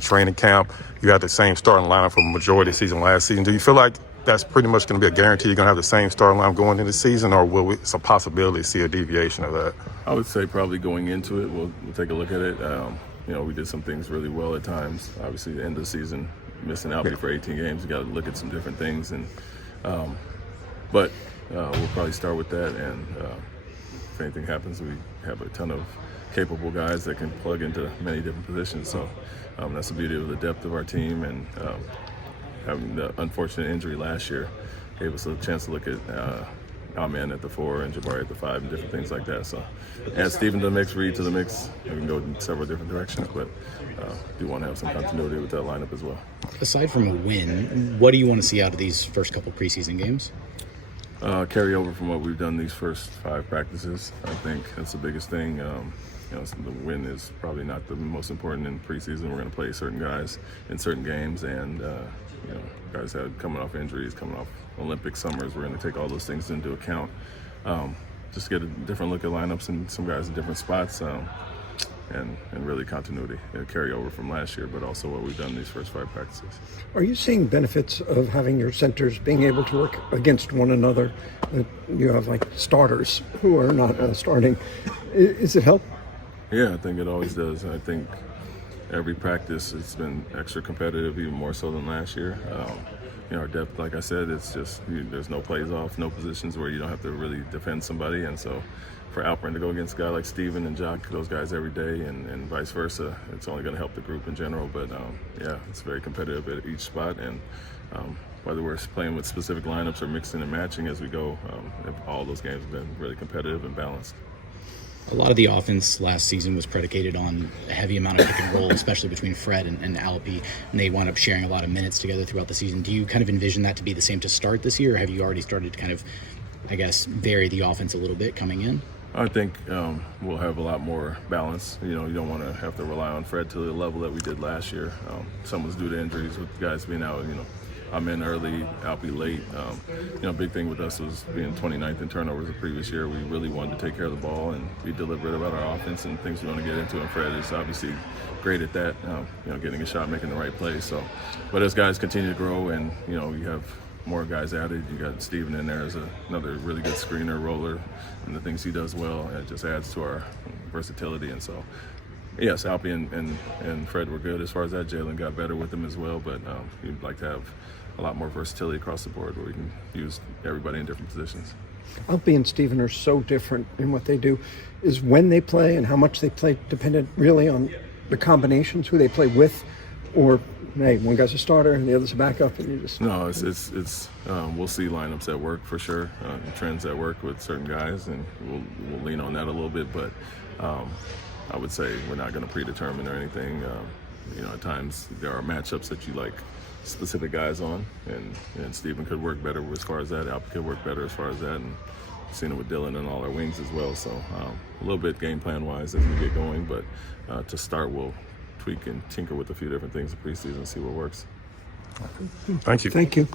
training camp. You had the same starting lineup for the majority of the season last season. Do you feel like that's pretty much going to be a guarantee you're going to have the same starting lineup going into the season, or will it's a possibility to see a deviation of that? I would say probably going into it, we'll take a look at it. We did some things really well at times. Obviously, the end of the season, missing out for 18 games, you got to look at some different things. But we'll probably start with that, and if anything happens, we have a ton of capable guys that can plug into many different positions. So that's the beauty of the depth of our team, and having the unfortunate injury last year gave us a chance to look at Ime at the 4 and Jabari at the 5 and different things like that. So add Steven to the mix, Reed to the mix. We can go in several different directions, but do want to have some continuity with that lineup as well. Aside from a win, what do you want to see out of these first couple preseason games? Carry over from what we've done these first 5 practices. I think that's the biggest thing. The win is probably not the most important in preseason. We're going to play certain guys in certain games, and guys coming off injuries, coming off Olympic summers. We're going to take all those things into account. Just get a different look at lineups and some guys in different spots, and really continuity, carry over from last year, but also what we've done these first 5 practices. Are you seeing benefits of having your centers being able to work against one another? You have like starters who are not starting. Is it help? Yeah, I think it always does. I think every practice it's been extra competitive, even more so than last year. Our depth, like I said, it's just there's no plays off, no positions where you don't have to really defend somebody, and so for Alperin to go against a guy like Steven and Jock, those guys every day, and vice versa, it's only going to help the group in general. But it's very competitive at each spot, and whether we're playing with specific lineups or mixing and matching as we go, all those games have been really competitive and balanced. A lot of the offense last season was predicated on a heavy amount of pick and roll, especially between Fred and Alpe, and they wound up sharing a lot of minutes together throughout the season. Do you kind of envision that to be the same to start this year, or have you already started to kind of, vary the offense a little bit coming in? I think we'll have a lot more balance. You don't want to have to rely on Fred to the level that we did last year. Some was due to injuries with guys being out, I'm in early, Alpe late. Big thing with us was being 29th in turnovers the previous year. We really wanted to take care of the ball and be deliberate about our offense and things we want to get into. And Fred is obviously great at that, getting a shot, making the right play. So, but as guys continue to grow and, you have more guys added, you got Steven in there as another really good screener, roller, and the things he does well, it just adds to our versatility. And so, yes, Alpe and Fred were good as far as that. Jalen got better with them as well, but you'd like to have a lot more versatility across the board where we can use everybody in different positions. Alpe and Steven are so different in what they do. Is when they play and how much they play dependent really on the combinations, who they play with, or hey, one guy's a starter and the other's a backup, and you just... No, it's we'll see lineups that work for sure, trends that work with certain guys, and we'll lean on that a little bit, but I would say we're not going to predetermine or anything. At times there are matchups that you like specific guys on, and Steven could work better as far as that. Alpe could work better as far as that, and seen it with Dylan and all our wings as well. So a little bit game plan wise as we get going, but to start we'll tweak and tinker with a few different things in preseason and see what works. Thank you. Thank you.